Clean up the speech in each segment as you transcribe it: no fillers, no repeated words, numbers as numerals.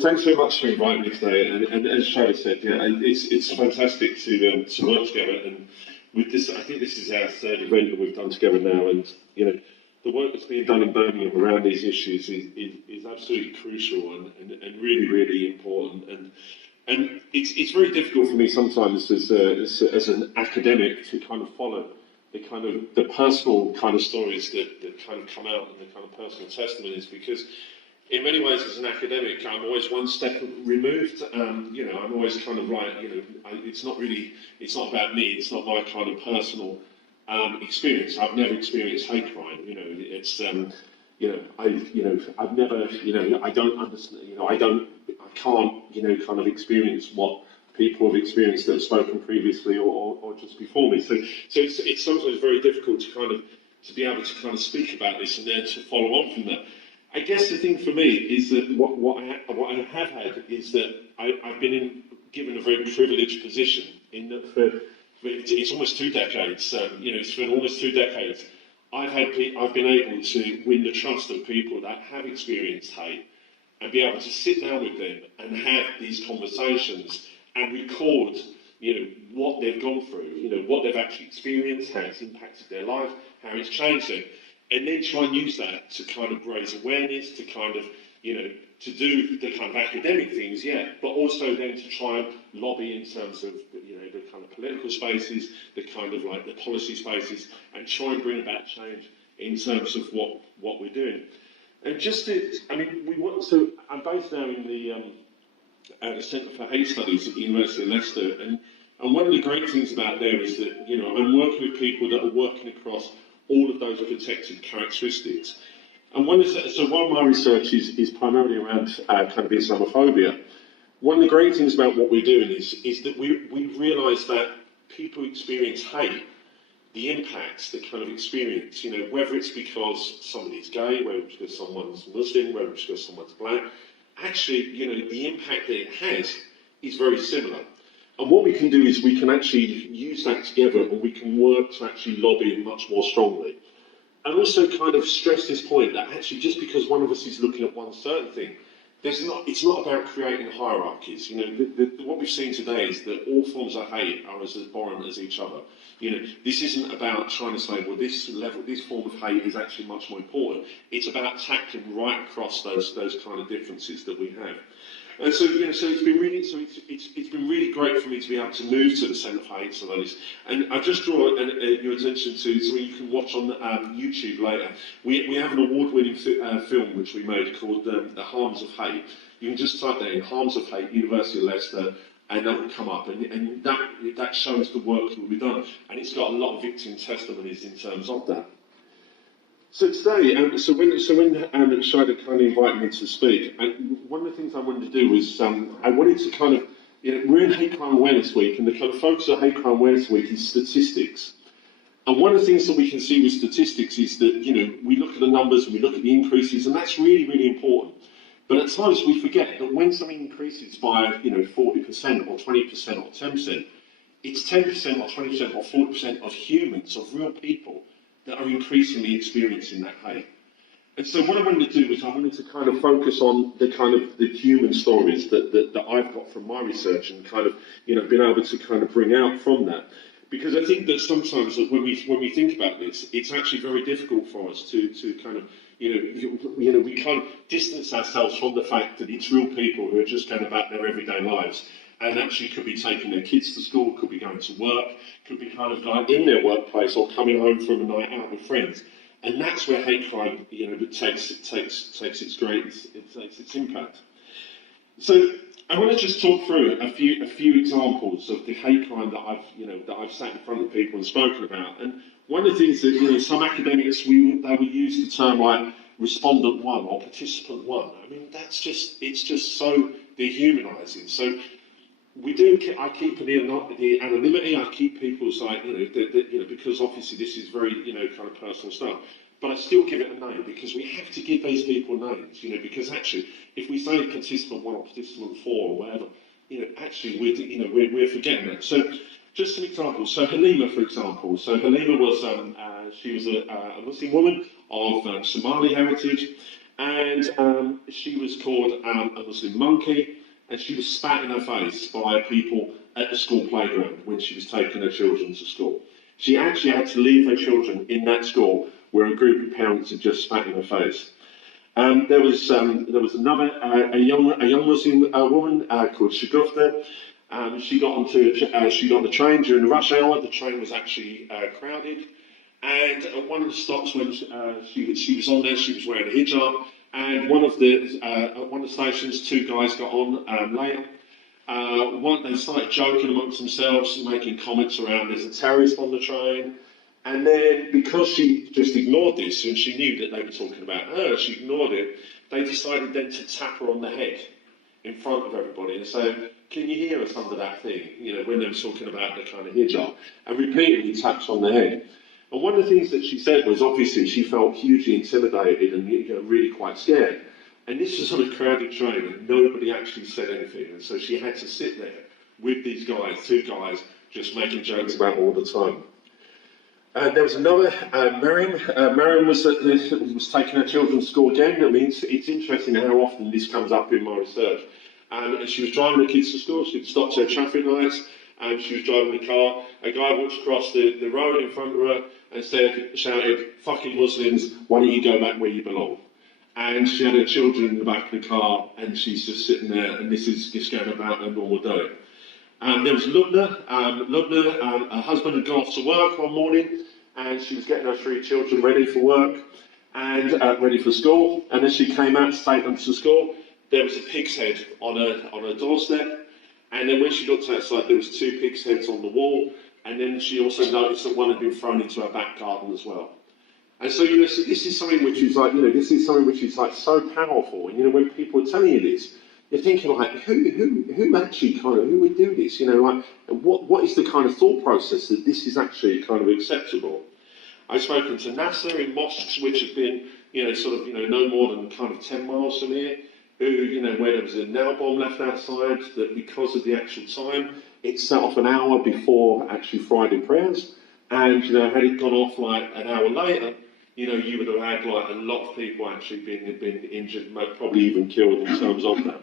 Thanks very much for inviting me today. And as Travis said, yeah, it's fantastic to work together. And with this, I think this is our third event that we've done together now. And the work that's being done in Birmingham around these issues is absolutely crucial and really, really important. And it's very difficult for me sometimes as an academic to kind of follow the personal kind of stories that kind of come out and the kind of personal testimonies, because in many ways, as an academic, I'm always one step removed. I'm always kind of like, it's not about me. It's not my kind of personal experience. I've never experienced hate crime. I've never, I don't understand. I can't, kind of experience what people have experienced that have spoken previously or just before me. So it's sometimes very difficult to be able to kind of speak about this and then to follow on from that. I guess the thing for me is that what I have had is that I've been given a very privileged position in that it's almost 2 decades. It's been almost 2 decades. I've been able to win the trust of people that have experienced hate and be able to sit down with them and have these conversations and record, what they've gone through, what they've actually experienced, how it's impacted their life, how it's changed them. And then try and use that to kind of raise awareness, to kind of, to do the kind of academic things, but also then to try and lobby in terms of, the kind of political spaces, the kind of like the policy spaces, and try and bring about change in terms of what we're doing. And I'm based now in the Centre for Hate Studies at the University of Leicester, and one of the great things about there is that, I'm working with people that are working across all of those protected characteristics. And while my research is primarily around kind of Islamophobia, one of the great things about what we're doing is that we realise that people experience hate, the impacts that kind of experience, whether it's because somebody's gay, whether it's because someone's Muslim, whether it's because someone's black, actually, the impact that it has is very similar. And what we can do is we can actually use that together and we can work to actually lobby much more strongly. And also kind of stress this point that actually just because one of us is looking at one certain thing, it's not about creating hierarchies. What we've seen today is that all forms of hate are as abhorrent as each other. This isn't about trying to say, well, this form of hate is actually much more important. It's about tackling right across those kind of differences that we have. And so, it's been really great for me to be able to move to the Centre for Hate Studies. And I just draw your attention to something you can watch on YouTube later. We have an award-winning film which we made called The Harms of Hate. You can just type that in, Harms of Hate, University of Leicester, and that will come up. And that shows the work that we've done. And it's got a lot of victim testimonies in terms of that. So today, when Shida kind of invited me to speak, one of the things I wanted to do was I wanted to kind of, we're in Hate Crime Awareness Week, and the kind of focus of Hate Crime Awareness Week is statistics. And one of the things that we can see with statistics is that, we look at the numbers and we look at the increases, and that's really, really important. But at times we forget that when something increases by, 40% or 20% or 10%, it's 10% or 20% or 40% of humans, of real people, that are increasingly experiencing that hate. And so what I wanted to do was I wanted to kind of focus on the human stories that I've got from my research and kind of, been able to kind of bring out from that. Because I think that sometimes that when we think about this, it's actually very difficult for us to kind of, we kind of distance ourselves from the fact that it's real people who are just going about their everyday lives and actually could be taking their kids to school, could be going to work, could be kind of like in their workplace or coming home from a night out with friends. And that's where hate crime, takes its impact. So I want to just talk through a few examples of the hate crime that I've sat in front of people and spoken about. And one of the things that some academics they will use the term like respondent one or participant one. I mean it's just so dehumanising. So I keep the anonymity. I keep people's because obviously this is very kind of personal stuff. But I still give it a name because we have to give these people names. Because actually, if we say participant 1 or participant 4 or whatever, actually we're forgetting that. So just some examples. So Halima, for example. So Halima was she was a Muslim woman of Somali heritage. And she was called a Muslim monkey, and she was spat in her face by people at the school playground when she was taking her children to school. She actually had to leave her children in that school where a group of parents had just spat in her face. There was another a young Muslim woman called Shagufta. She got on the train during the rush hour. The train was actually crowded, and at one of the stops when she was on there, she was wearing a hijab. And at one of the stations, two guys got on later. They started joking amongst themselves, making comments around there's a terrorist on the train. And then, because she just ignored this, and she knew that they were talking about her, she ignored it, they decided then to tap her on the head in front of everybody and say, can you hear us under that thing? You know, when they were talking about the kind of hijab. And repeatedly taps on the head. And one of the things that she said was, obviously, she felt hugely intimidated and really quite scared. And this was on a crowded train, and nobody actually said anything. And so she had to sit there with these guys, two guys, just making jokes about her all the time. There was another, Miriam. Miriam was taking her children to school again. I mean, it's interesting how often this comes up in my research. And she was driving the kids to school. She'd stopped at traffic lights, and she was driving the car. A guy walked across the road in front of her and shouted, "Fucking Muslims, why don't you go back where you belong?" And she had her children in the back of the car, and she's just sitting there, and this is just going about her normal day. There was Lubna. Her husband had gone off to work one morning, and she was getting her three children ready for work and ready for school. And as she came out to take them to school, there was a pig's head on her doorstep. And then when she looked outside, there was two pig's heads on the wall. And then she also noticed that one had been thrown into her back garden as well. And so, this is something which is like, so powerful. And, when people are telling you this, you're thinking, like, who actually who would do this? What is the kind of thought process that this is actually kind of acceptable? I've spoken to NASA in mosques which have been, no more than kind of 10 miles from here, where there was a nail bomb left outside, that because of the actual time, it set off an hour before actually Friday prayers. And, had it gone off like an hour later, you would have had like a lot of people actually been injured, probably even killed in terms of that.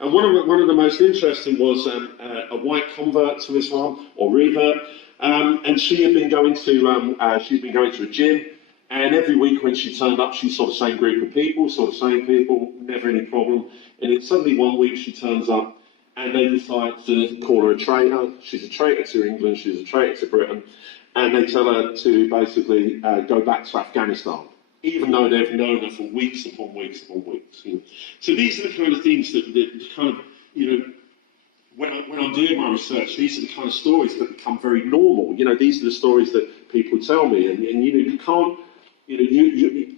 And one of the most interesting was a white convert to Islam, or revert, and she had been going to a gym, and every week when she turned up, she saw the same group of people, never any problem. And then suddenly one week she turns up, and they decide to call her a traitor. She's a traitor to England, she's a traitor to Britain, and they tell her to basically go back to Afghanistan, even though they've known her for weeks upon weeks upon weeks. So these are the kind of things that kind of, when I'm doing my research, these are the kind of stories that become very normal. These are the stories that people tell me, and you can't,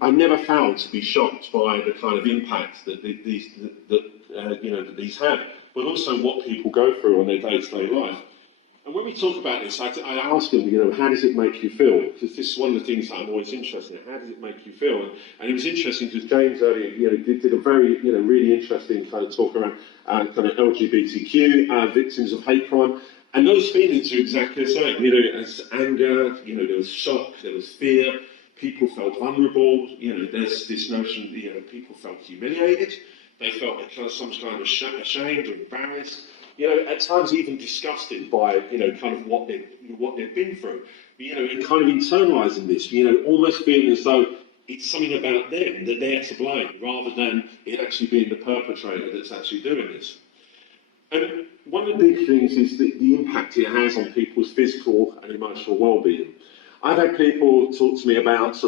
I never found to be shocked by the kind of impact that these have, but also what people go through on their day-to-day life. And when we talk about this, I ask them, how does it make you feel? Because this is one of the things that I'm always interested in. How does it make you feel? And it was interesting because James earlier, did a very, really interesting kind of talk around kind of LGBTQ, victims of hate crime. And those feelings are exactly the same. As anger, there was shock, there was fear. People felt vulnerable. There's this notion, people felt humiliated. They felt some kind of ashamed or embarrassed. At times even disgusted by, kind of what they've been through. And kind of internalising this, almost feeling as though it's something about them, that they're to blame, rather than it actually being the perpetrator that's actually doing this. And one of the big things is the impact it has on people's physical and emotional well-being. I've had people talk to me about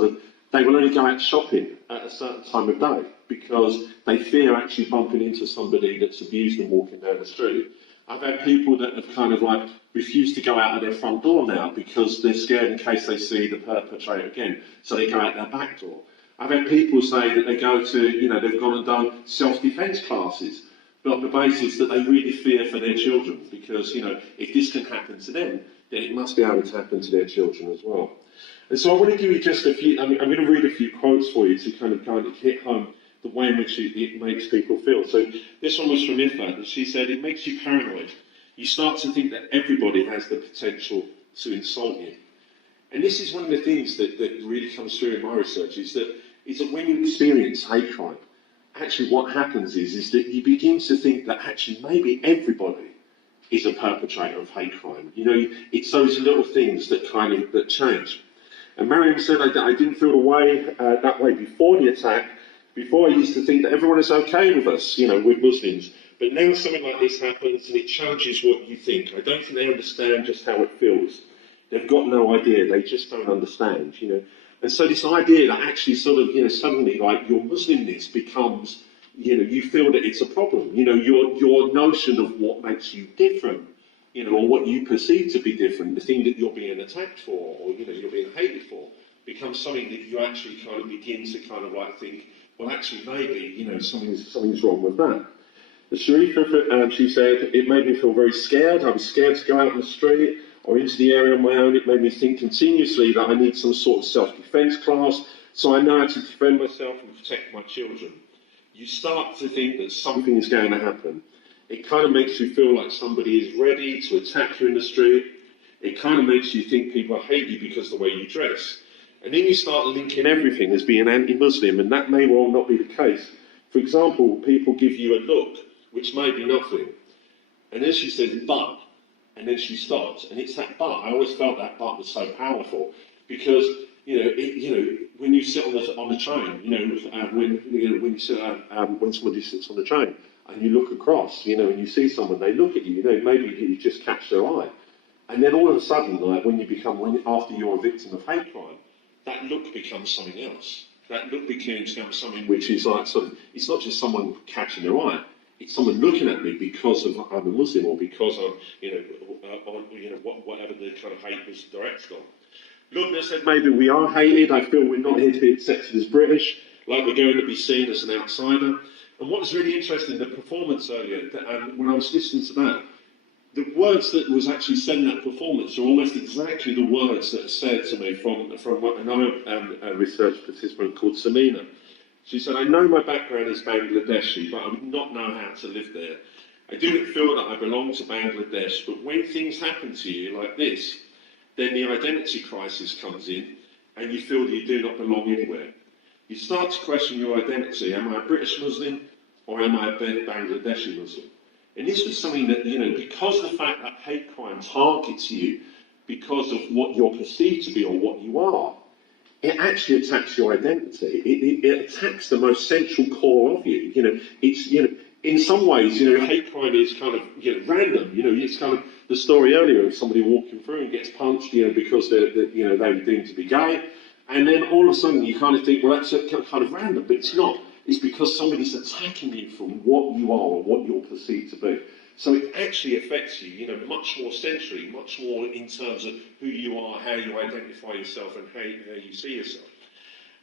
they will only go out shopping at a certain time of day because they fear actually bumping into somebody that's abused them walking down the street. I've had people that have kind of like refused to go out of their front door now because they're scared in case they see the perpetrator again, so they go out their back door. I've had people say that they go to, they've gone and done self-defence classes, but on the basis that they really fear for their children because, if this can happen to them, then it must be able to happen to their children as well. And so I want to give you just a few, I'm going to read a few quotes for you to kind of hit home the way in which it makes people feel. So this one was from Ifa, and she said, "It makes you paranoid. You start to think that everybody has the potential to insult you." And this is one of the things that really comes through in my research, is that when you experience hate crime, actually what happens is that you begin to think that actually maybe everybody is a perpetrator of hate crime. You know, it's those little things that that change. And Mariam said, I didn't feel that way before the attack. Before I used to think that everyone is okay with us, you know, with Muslims. But now something like this happens and it challenges what you think. I don't think they understand just how it feels. They've got no idea. They just don't understand, you know. And so this idea that actually sort of, you know, suddenly like your Muslimness becomes, you know, you feel that it's a problem. You know, your notion of what makes you different, you know, or what you perceive to be different, the thing that you're being attacked for, or, you know, you're being hated for, becomes something that you actually kind of begin to kind of like think, well, actually, maybe, you know, something's wrong with that. The Sharifa, she said, it made me feel very scared. I was scared to go out on the street or into the area on my own. It made me think continuously that I need some sort of self-defence class, so I know how to defend myself and protect my children. You start to think that something is going to happen. It kind of makes you feel like somebody is ready to attack you in the street. It kind of makes you think people hate you because of the way you dress. And then you start linking everything as being anti-Muslim, and that may well not be the case. For example, people give you a look, which may be nothing. And then she says, but, and then she stops. And it's that but. I always felt that but was so powerful. Because, when you sit on the train, when somebody sits on the train, and you look across, and you see someone, they look at you, maybe you just catch their eye. And then all of a sudden, after you're a victim of hate crime, that look becomes something else. That look becomes something which is like sort of, it's not just someone catching their eye, it's someone looking at me because I'm a Muslim or because I'm, whatever the kind of hate was directed on. Lubna said, maybe we are hated. I feel we're not here to be accepted as British, like we're going to be seen as an outsider. And what was really interesting, the performance earlier, when I was listening to that, the words that was actually said in that performance are almost exactly the words that are said to me from another research participant called Samina. She said, I know my background is Bangladeshi, but I would not know how to live there. I do not feel that I belong to Bangladesh, but when things happen to you like this, then the identity crisis comes in, and you feel that you do not belong anywhere. You start to question your identity. Am I a British Muslim, or am I a Bangladeshi Muslim? And this was something that, because of the fact that hate crime targets you because of what you're perceived to be or what you are, it actually attacks your identity. It attacks the most central core of you. In some ways, hate crime is kind of, random. It's kind of the story earlier of somebody walking through and gets punched, because they were deemed to be gay. And then all of a sudden you kind of think, well, that's kind of random, but it's not. It's because somebody's attacking you from what you are or what you're perceived to be. So it actually affects you, much more centrally, much more in terms of who you are, how you identify yourself, and how you see yourself.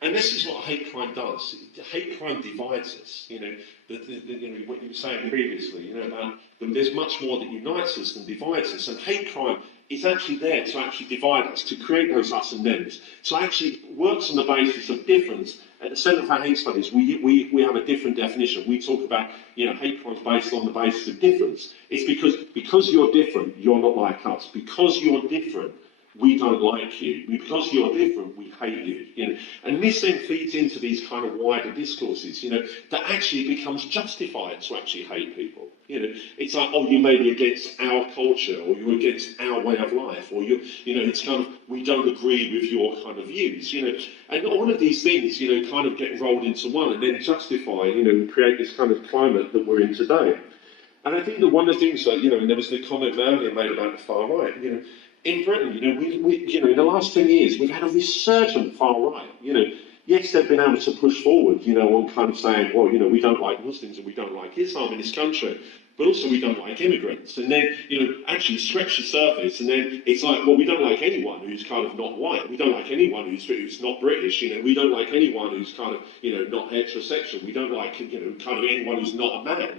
And this is what hate crime does. Hate crime divides us. What you were saying previously, about there's much more that unites us than divides us. And hate crime is actually there to actually divide us, to create those us and thems. So actually works on the basis of difference. At the Centre for Hate Studies, we have a different definition. We talk about, hate crimes based on the basis of difference. It's because you're different, you're not like us. Because you're different, we don't like you. Because you're different, we hate you. And this then feeds into these kind of wider discourses, that actually becomes justified to actually hate people. It's like, oh, you may be against our culture, or you're against our way of life, or it's kind of, we don't agree with your kind of views, and all of these things, kind of get rolled into one and then justify, and create this kind of climate that we're in today. And I think that one of the things that, and there was the comment earlier made about the far right, in Britain, we in the last 10 years, we've had a resurgent far right, Yes, they've been able to push forward, on kind of saying, well, we don't like Muslims and we don't like Islam in this country, but also we don't like immigrants. And then, actually stretch the surface, and then it's like, well, we don't like anyone who's kind of not white. We don't like anyone who's not British. We don't like anyone who's kind of, not heterosexual. We don't like, kind of anyone who's not a man.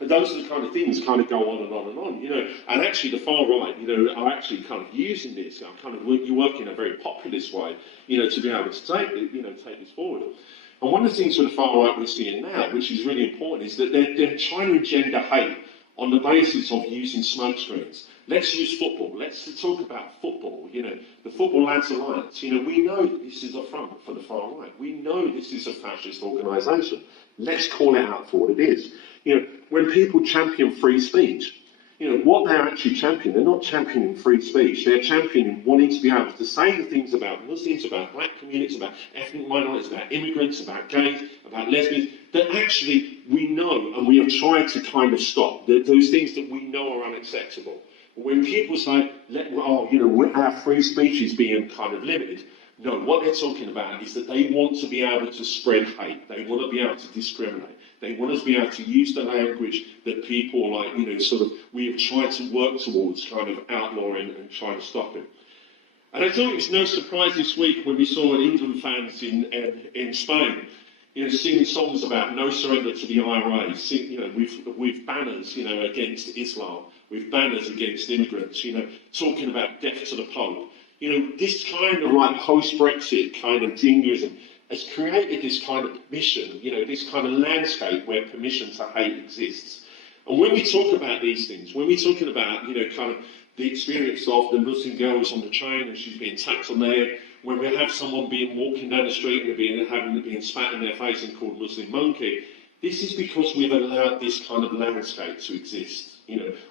And those are the kind of things kind of go on and on and on. And actually, the far right, are actually kind of using this. You work in a very populist way, to be able to take this forward. And one of the things for the far right we're seeing now, which is really important, is that they're trying to engender hate on the basis of using smoke screens. Let's use football. Let's talk about football. The Football Lads Alliance. We know that this is a front for the far right. We know this is a fascist organisation. Let's call it out for what it is. When people champion free speech, what they're actually championing, they're not championing free speech. They're championing wanting to be able to say the things about Muslims, about black communities, about ethnic minorities, about immigrants, about gays, about lesbians, that actually we know and we have tried to kind of stop. Those things that we know are unacceptable. When people say, our free speech is being kind of limited, no, what they're talking about is that they want to be able to spread hate. They want to be able to discriminate. They want us to be able to use the language that people we have tried to work towards kind of outlawing and trying to stop it. And I thought it was no surprise this week when we saw England fans in Spain, singing songs about no surrender to the IRA, with banners, against Islam, with banners against immigrants, talking about death to the Pope. This kind of like post-Brexit kind of jingoism has created this kind of permission, this kind of landscape where permission to hate exists. And when we talk about these things, when we're talking about, kind of the experience of the Muslim girl who's on the train and she's being tapped on the head, when we have someone walking down the street and being spat in their face and called Muslim monkey, this is because we've allowed this kind of landscape to exist.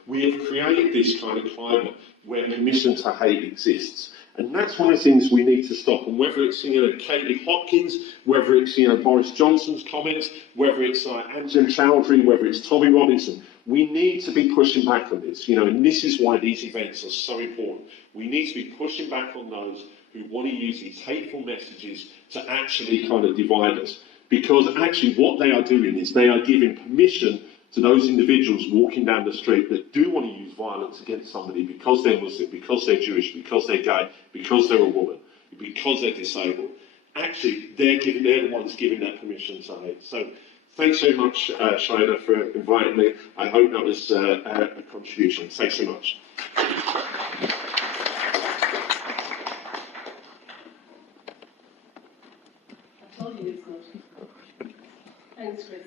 We have created this kind of climate where permission to hate exists. And that's one of the things we need to stop. And whether it's, Katie Hopkins, whether it's, Boris Johnson's comments, whether it's Angela Chowdhury, whether it's Tommy Robinson, we need to be pushing back on this, and this is why these events are so important. We need to be pushing back on those who want to use these hateful messages to actually kind of divide us. Because actually what they are doing is they are giving permission to those individuals walking down the street that do want to use violence against somebody because they're Muslim, because they're Jewish, because they're gay, because they're a woman, because they're disabled. Actually, they're the ones giving that permission to hate. So thanks so much, Shina, for inviting me. I hope that was a contribution. Thanks so much. I told you it's not. Thanks, Chris.